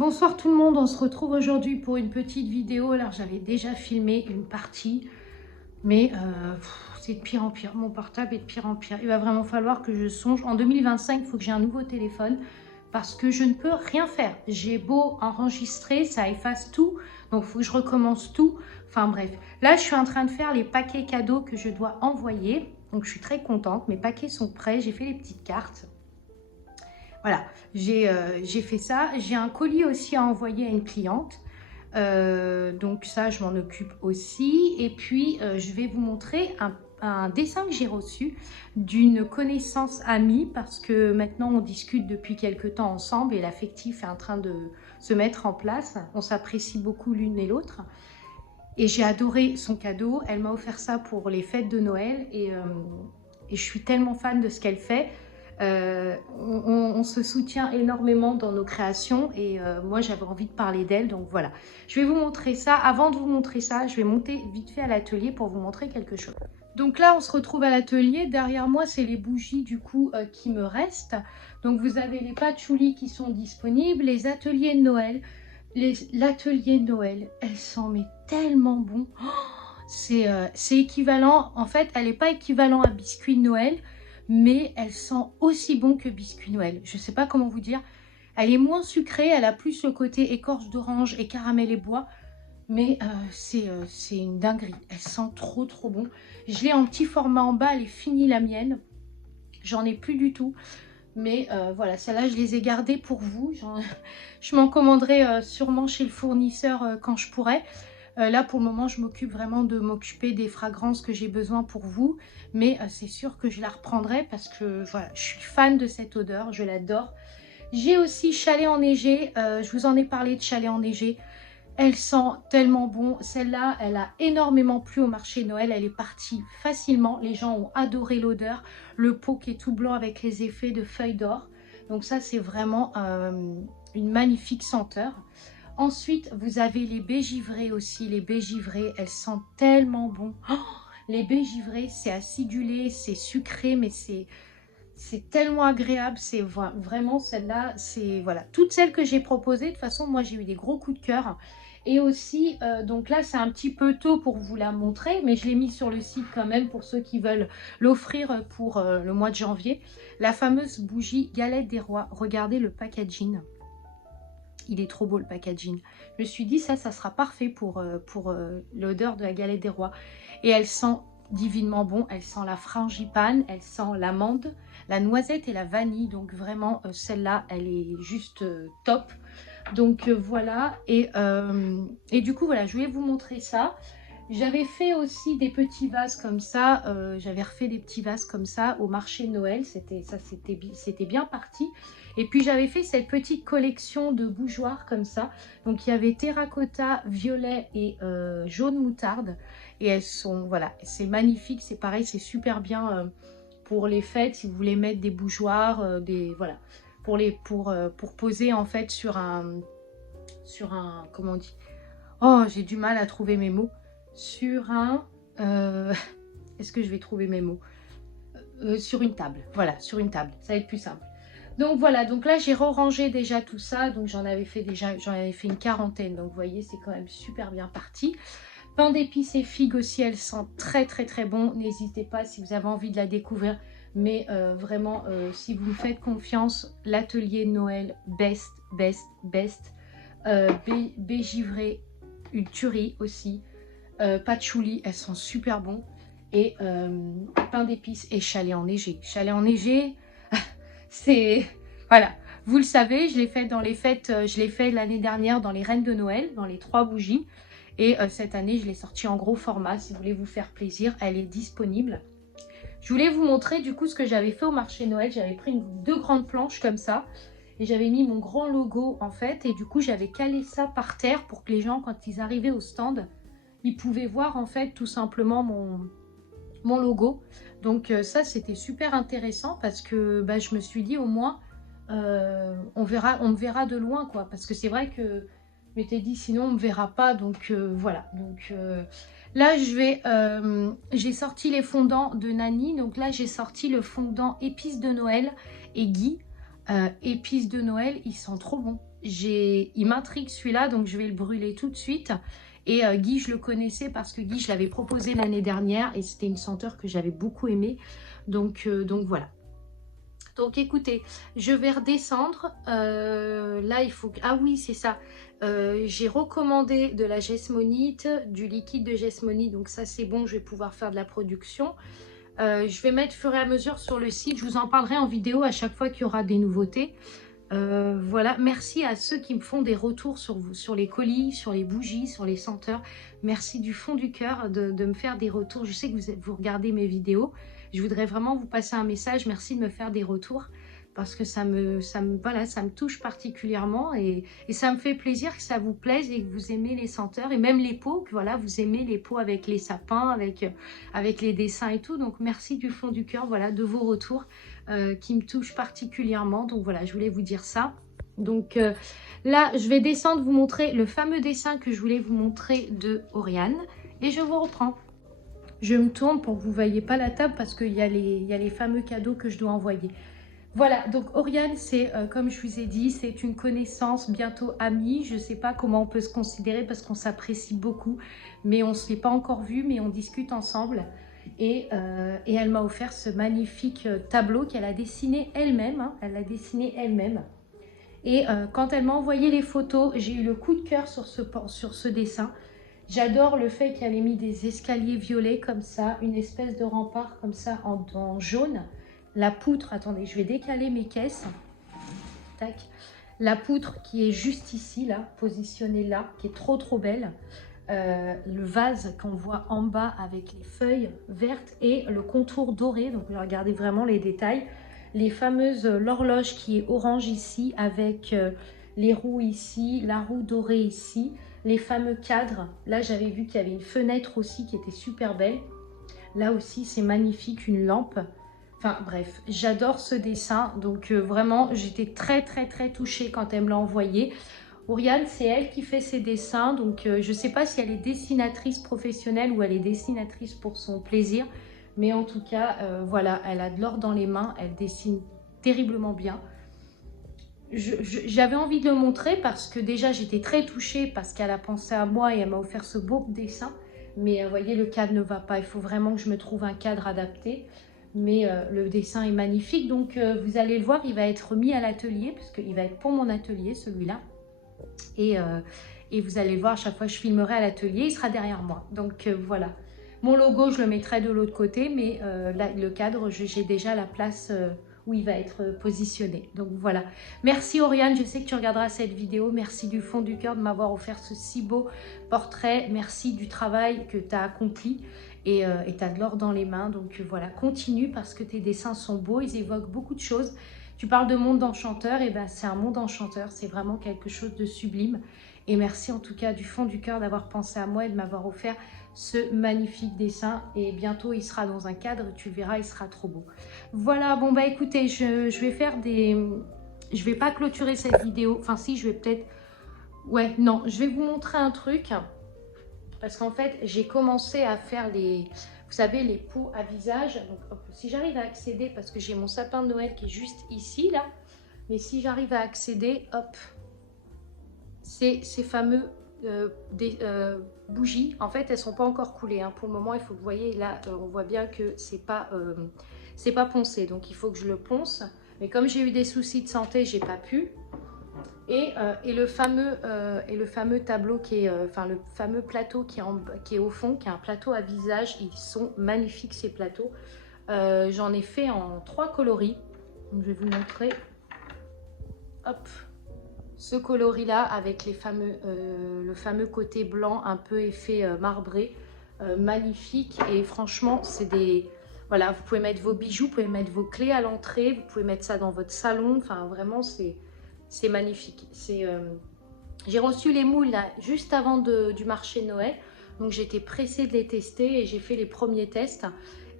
Bonsoir tout le monde, on se retrouve aujourd'hui pour une petite vidéo. Alors j'avais déjà filmé une partie, mais c'est de pire en pire. Mon portable est de pire en pire. Il va vraiment falloir que je songe. En 2025, il faut que j'ai un nouveau téléphone parce que je ne peux rien faire. J'ai beau enregistrer, ça efface tout, donc il faut que je recommence tout. Enfin bref, là je suis en train de faire les paquets cadeaux que je dois envoyer. Donc je suis très contente, mes paquets sont prêts, j'ai fait les petites cartes. Voilà, j'ai fait ça. J'ai un colis aussi à envoyer à une cliente. Donc ça, je m'en occupe aussi. Et puis, je vais vous montrer un dessin que j'ai reçu d'une connaissance amie parce que maintenant, on discute depuis quelques temps ensemble et l'affectif est en train de se mettre en place. On s'apprécie beaucoup l'une et l'autre. Et j'ai adoré son cadeau. Elle m'a offert ça pour les fêtes de Noël et je suis tellement fan de ce qu'elle fait. On se soutient énormément dans nos créations et moi j'avais envie de parler d'elle, donc voilà. Je vais vous montrer ça. Avant de vous montrer ça, je vais monter vite fait à l'atelier pour vous montrer quelque chose. Donc là, on se retrouve à l'atelier. Derrière moi, c'est les bougies du coup qui me restent. Donc vous avez les patchoulis qui sont disponibles, les ateliers de Noël. L'atelier de Noël, elle sent mais tellement bon. Oh, c'est équivalent, en fait, elle n'est pas équivalent à biscuit de Noël, mais elle sent aussi bon que biscuit Noël. Je ne sais pas comment vous dire. Elle est moins sucrée, elle a plus le côté écorce d'orange et caramel et bois, mais c'est une dinguerie. Elle sent trop trop bon. Je l'ai en petit format en bas, elle est finie la mienne. J'en ai plus du tout. Mais voilà, celles-là, je les ai gardées pour vous. Je m'en commanderai sûrement chez le fournisseur quand je pourrai. Là, pour le moment, je m'occupe vraiment de m'occuper des fragrances que j'ai besoin pour vous. Mais c'est sûr que je la reprendrai parce que voilà, je suis fan de cette odeur, je l'adore. J'ai aussi Chalet enneigé. Je vous en ai parlé de Chalet enneigé. Elle sent tellement bon. Celle-là, elle a énormément plu au marché Noël. Elle est partie facilement. Les gens ont adoré l'odeur. Le pot qui est tout blanc avec les effets de feuilles d'or. Donc ça, c'est vraiment une magnifique senteur. Ensuite, vous avez les baies givrées aussi. Les baies givrées, elles sentent tellement bon. Oh, les baies givrées, c'est acidulé, c'est sucré, mais c'est tellement agréable. C'est vraiment celle-là, c'est voilà. Toutes celles que j'ai proposées, de toute façon, moi j'ai eu des gros coups de cœur. Et aussi, donc là, c'est un petit peu tôt pour vous la montrer, mais je l'ai mis sur le site quand même pour ceux qui veulent l'offrir pour le mois de janvier. La fameuse bougie Galette des Rois. Regardez le packaging. Il est trop beau le packaging. Je me suis dit, ça sera parfait pour l'odeur de la Galette des Rois. Et elle sent divinement bon. Elle sent la frangipane, elle sent l'amande, la noisette et la vanille. Donc vraiment, celle-là, elle est juste top. Donc voilà, et du coup voilà, je voulais vous montrer ça. J'avais fait aussi des petits vases comme ça, j'avais refait des petits vases comme ça au marché de Noël, c'était bien parti. Et puis j'avais fait cette petite collection de bougeoirs comme ça, donc il y avait terracotta, violet et jaune moutarde. Et elles sont, voilà, c'est magnifique, c'est pareil, c'est super bien pour les fêtes, si vous voulez mettre des bougeoirs, voilà. Pour poser en fait sur un, comment on dit, oh j'ai du mal à trouver mes mots, sur un, est-ce que je vais trouver mes mots, sur une table, voilà, sur une table, ça va être plus simple. Donc voilà, donc là j'ai rangé déjà tout ça, donc j'en avais fait une quarantaine, donc vous voyez c'est quand même super bien parti. Pain d'épices et figues aussi, elles sentent très très très bon, n'hésitez pas si vous avez envie de la découvrir. Mais vraiment, si vous me faites confiance, l'atelier Noël, best, best, best. Baies givrées, une tuerie aussi. Patchouli, elles sont super bons. Et pain d'épices et chalet enneigé. Chalet enneigé, c'est... Voilà, vous le savez, je l'ai fait dans les fêtes, je l'ai fait l'année dernière dans les Reines de Noël, dans les 3 bougies. Et cette année, je l'ai sorti en gros format. Si vous voulez vous faire plaisir, elle est disponible. Je voulais vous montrer du coup ce que j'avais fait au marché Noël. J'avais pris 2 grandes planches comme ça et j'avais mis mon grand logo en fait. Et du coup, j'avais calé ça par terre pour que les gens, quand ils arrivaient au stand, ils pouvaient voir en fait tout simplement mon logo. Donc ça, c'était super intéressant parce que bah, je me suis dit au moins, on me verra de loin quoi. Parce que c'est vrai que je m'étais dit sinon on me verra pas. Donc voilà. Donc... là, j'ai sorti les fondants de Nani. Donc là, j'ai sorti le fondant épices de Noël et Guy. Épices de Noël, ils sont trop bons. il m'intrigue celui-là, donc je vais le brûler tout de suite. Et Guy, je le connaissais parce que Guy, je l'avais proposé l'année dernière et c'était une senteur que j'avais beaucoup aimée. Donc voilà. Donc écoutez, je vais redescendre. Là, il faut... Ah oui, c'est ça. J'ai recommandé de la gesmonite, du liquide de gesmonite. Donc ça, c'est bon, je vais pouvoir faire de la production. Je vais mettre fur et à mesure sur le site. Je vous en parlerai en vidéo à chaque fois qu'il y aura des nouveautés. Voilà, merci à ceux qui me font des retours sur les colis, sur les bougies, sur les senteurs. Merci du fond du cœur de me faire des retours. Je sais que vous regardez mes vidéos. Je voudrais vraiment vous passer un message. Merci de me faire des retours parce que voilà, ça me touche particulièrement et ça me fait plaisir que ça vous plaise et que vous aimez les senteurs et même les pots, que voilà, vous aimez les pots avec les sapins, avec les dessins et tout. Donc merci du fond du cœur, voilà, de vos retours qui me touchent particulièrement. Donc voilà, je voulais vous dire ça. Donc là, je vais descendre, vous montrer le fameux dessin que je voulais vous montrer de Oriane et je vous reprends. Je me tourne pour que vous ne voyez pas la table parce qu'il y a les fameux cadeaux que je dois envoyer. Voilà, donc Oriane, c'est comme je vous ai dit, c'est une connaissance, bientôt amie. Je ne sais pas comment on peut se considérer parce qu'on s'apprécie beaucoup, mais on ne s'est pas encore vu, mais on discute ensemble. Et elle m'a offert ce magnifique tableau qu'elle a dessiné elle-même. Hein, elle l'a dessiné elle-même. Et quand elle m'a envoyé les photos, j'ai eu le coup de cœur sur ce dessin. J'adore le fait qu'elle ait mis des escaliers violets comme ça, une espèce de rempart comme ça en jaune. La poutre, attendez, je vais décaler mes caisses. Tac. La poutre qui est juste ici, là, positionnée là, qui est trop belle. Le vase qu'on voit en bas avec les feuilles vertes et le contour doré. Donc, regardez vraiment les détails. Les fameuses, l'horloge qui est orange ici avec les roues ici, la roue dorée ici. Les fameux cadres, là j'avais vu qu'il y avait une fenêtre aussi qui était super belle. Là aussi c'est magnifique, une lampe. Enfin bref, j'adore ce dessin. Donc vraiment j'étais très touchée quand elle me l'a envoyé. Oriane, c'est elle qui fait ses dessins. Donc je ne sais pas si elle est dessinatrice professionnelle ou elle est dessinatrice pour son plaisir. Mais en tout cas, voilà, elle a de l'or dans les mains. Elle dessine terriblement bien. J'avais envie de le montrer parce que déjà j'étais très touchée parce qu'elle a pensé à moi et elle m'a offert ce beau dessin. Mais vous voyez, le cadre ne va pas. Il faut vraiment que je me trouve un cadre adapté. Mais le dessin est magnifique. Donc vous allez le voir, il va être mis à l'atelier puisqu'il va être pour mon atelier celui-là. Et vous allez le voir, à chaque fois que je filmerai à l'atelier, il sera derrière moi. Donc voilà. Mon logo, je le mettrai de l'autre côté. Mais là, le cadre, j'ai déjà la place... où il va être positionné. Donc voilà. Merci Oriane, je sais que tu regarderas cette vidéo. Merci du fond du cœur de m'avoir offert ce si beau portrait. Merci du travail que tu as accompli et tu as de l'or dans les mains. Donc voilà, continue parce que tes dessins sont beaux, ils évoquent beaucoup de choses. Tu parles de monde enchanteur, et ben c'est un monde enchanteur, c'est vraiment quelque chose de sublime. Et merci en tout cas du fond du cœur d'avoir pensé à moi et de m'avoir offert ce magnifique dessin. Et bientôt il sera dans un cadre, tu verras, il sera trop beau. Voilà, bon bah écoutez, je vais faire des... Je vais pas clôturer cette vidéo, enfin si, je vais peut-être... Ouais, non, je vais vous montrer un truc. Parce qu'en fait, j'ai commencé à faire les... Vous savez, les pots à visage. Donc, hop, si j'arrive à accéder, parce que j'ai mon sapin de Noël qui est juste ici, là. Mais si j'arrive à accéder, hop, c'est ces fameux bougies. En fait, elles ne sont pas encore coulées. Hein. Pour le moment, il faut que vous voyez, là, on voit bien que c'est pas poncé. Donc, il faut que je le ponce. Mais comme j'ai eu des soucis de santé, j'ai pas pu. Et le fameux tableau qui est, enfin le fameux plateau qui est au fond, qui est un plateau à visage. Ils sont magnifiques ces plateaux. J'en ai fait en 3 coloris. Donc, je vais vous montrer. Hop, ce coloris là avec le fameux côté blanc, un peu effet marbré, magnifique. Et franchement, c'est des... Voilà, vous pouvez mettre vos bijoux, vous pouvez mettre vos clés à l'entrée, vous pouvez mettre ça dans votre salon. Enfin, vraiment, c'est magnifique. J'ai reçu les moules là, juste avant du marché de Noël. Donc j'étais pressée de les tester et j'ai fait les premiers tests.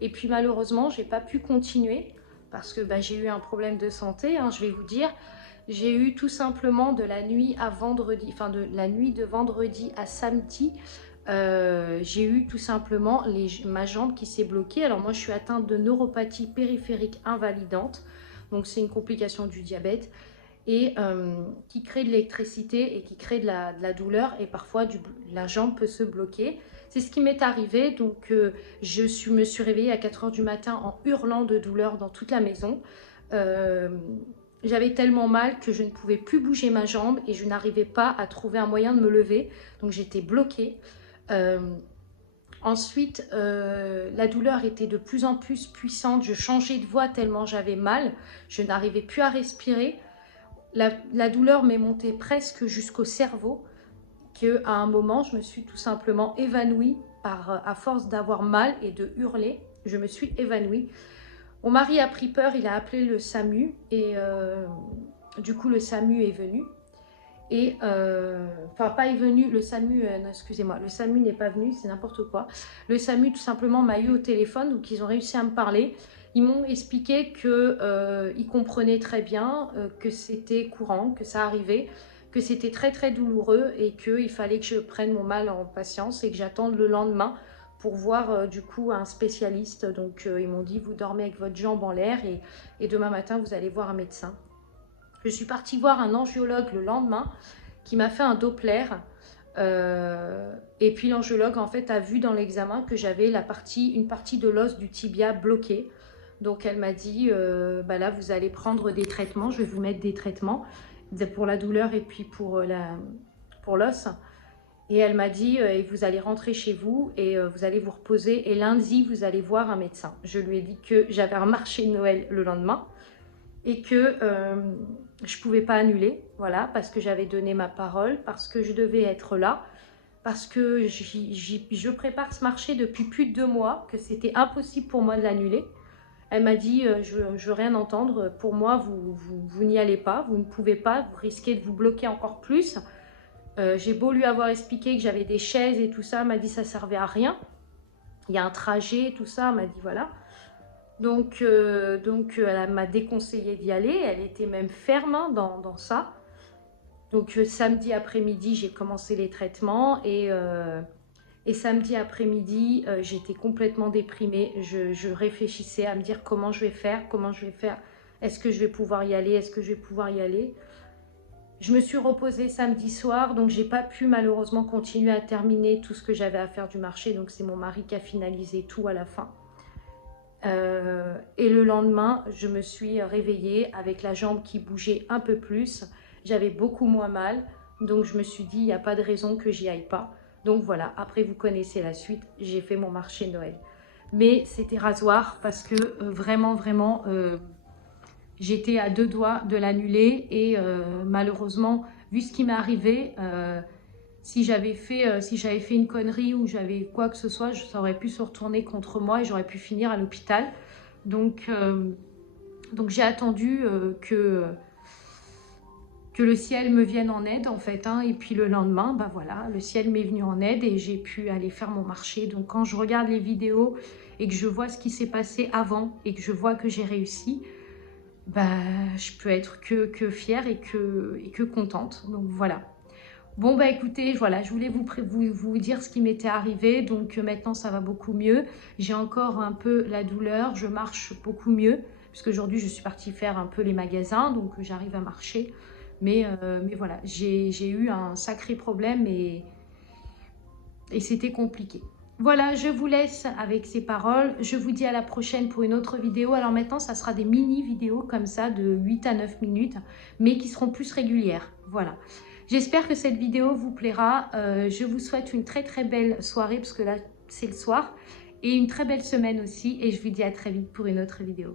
Et puis malheureusement, j'ai pas pu continuer parce que j'ai eu un problème de santé, hein, je vais vous dire. J'ai eu tout simplement de la nuit à vendredi, enfin de la nuit de vendredi à samedi, j'ai eu tout simplement ma jambe qui s'est bloquée. Alors moi je suis atteinte de neuropathie périphérique invalidante, donc c'est une complication du diabète. et qui crée de l'électricité et qui crée de la douleur et parfois la jambe peut se bloquer. C'est ce qui m'est arrivé, donc me suis réveillée à 4 h du matin en hurlant de douleur dans toute la maison. J'avais tellement mal que je ne pouvais plus bouger ma jambe et je n'arrivais pas à trouver un moyen de me lever, donc j'étais bloquée. Ensuite, la douleur était de plus en plus puissante, je changeais de voix tellement j'avais mal, je n'arrivais plus à respirer. La douleur m'est montée presque jusqu'au cerveau, qu'à un moment, je me suis tout simplement évanouie à force d'avoir mal et de hurler, je me suis évanouie. Mon mari a pris peur, il a appelé le SAMU et du coup le SAMU est venu. Et, enfin pas est venu, le SAMU, excusez-moi, le SAMU n'est pas venu, c'est n'importe quoi. Le SAMU tout simplement m'a eu au téléphone, donc ils ont réussi à me parler. Ils m'ont expliqué qu'ils comprenaient très bien que c'était courant, que ça arrivait, que c'était très très douloureux et qu'il fallait que je prenne mon mal en patience et que j'attende le lendemain pour voir du coup un spécialiste. Donc ils m'ont dit vous dormez avec votre jambe en l'air et demain matin vous allez voir un médecin. Je suis partie voir un angiologue le lendemain qui m'a fait un Doppler. Et puis l'angiologue en fait a vu dans l'examen que j'avais une partie de l'os du tibia bloquée. Donc elle m'a dit, bah là vous allez prendre des traitements, je vais vous mettre des traitements pour la douleur et puis pour l'os. Et elle m'a dit, et vous allez rentrer chez vous et vous allez vous reposer et lundi vous allez voir un médecin. Je lui ai dit que j'avais un marché de Noël le lendemain et que je ne pouvais pas annuler, voilà, parce que j'avais donné ma parole, parce que je devais être là, parce que je prépare ce marché depuis plus de 2 mois, que c'était impossible pour moi de l'annuler. Elle m'a dit, je ne veux rien entendre, pour moi, vous n'y allez pas, vous ne pouvez pas, vous risquez de vous bloquer encore plus. J'ai beau lui avoir expliqué que j'avais des chaises et tout ça, elle m'a dit ça ne servait à rien. Il y a un trajet, tout ça, elle m'a dit voilà. Donc elle m'a déconseillé d'y aller, elle était même ferme hein, dans ça. Donc samedi après-midi, j'ai commencé les traitements et samedi après-midi, j'étais complètement déprimée. Je réfléchissais à me dire comment je vais faire, est-ce que je vais pouvoir y aller, est-ce que je vais pouvoir y aller. Je me suis reposée samedi soir, donc j'ai pas pu malheureusement continuer à terminer tout ce que j'avais à faire du marché. Donc c'est mon mari qui a finalisé tout à la fin. Et le lendemain, je me suis réveillée avec la jambe qui bougeait un peu plus. J'avais beaucoup moins mal, donc je me suis dit, il n'y a pas de raison que j'y aille pas. Donc voilà, après vous connaissez la suite, j'ai fait mon marché de Noël. Mais c'était rasoir parce que vraiment, j'étais à 2 doigts de l'annuler et malheureusement, vu ce qui m'est arrivé, si j'avais fait une connerie ou j'avais quoi que ce soit, ça aurait pu se retourner contre moi et j'aurais pu finir à l'hôpital. Donc j'ai attendu que le ciel me vienne en aide en fait. Hein, et puis le lendemain, bah voilà, le ciel m'est venu en aide et j'ai pu aller faire mon marché. Donc quand je regarde les vidéos et que je vois ce qui s'est passé avant et que je vois que j'ai réussi, bah, je peux être que fière et que contente. Donc voilà. Bon bah écoutez, voilà, je voulais vous dire ce qui m'était arrivé, donc maintenant ça va beaucoup mieux. J'ai encore un peu la douleur, je marche beaucoup mieux, puisque aujourd'hui je suis partie faire un peu les magasins, donc j'arrive à marcher. Mais voilà, j'ai eu un sacré problème et c'était compliqué. Voilà, je vous laisse avec ces paroles. Je vous dis à la prochaine pour une autre vidéo. Alors maintenant, ça sera des mini-vidéos comme ça de 8 à 9 minutes, mais qui seront plus régulières. Voilà. J'espère que cette vidéo vous plaira. Je vous souhaite une très très belle soirée, parce que là, c'est le soir. Et une très belle semaine aussi. Et je vous dis à très vite pour une autre vidéo.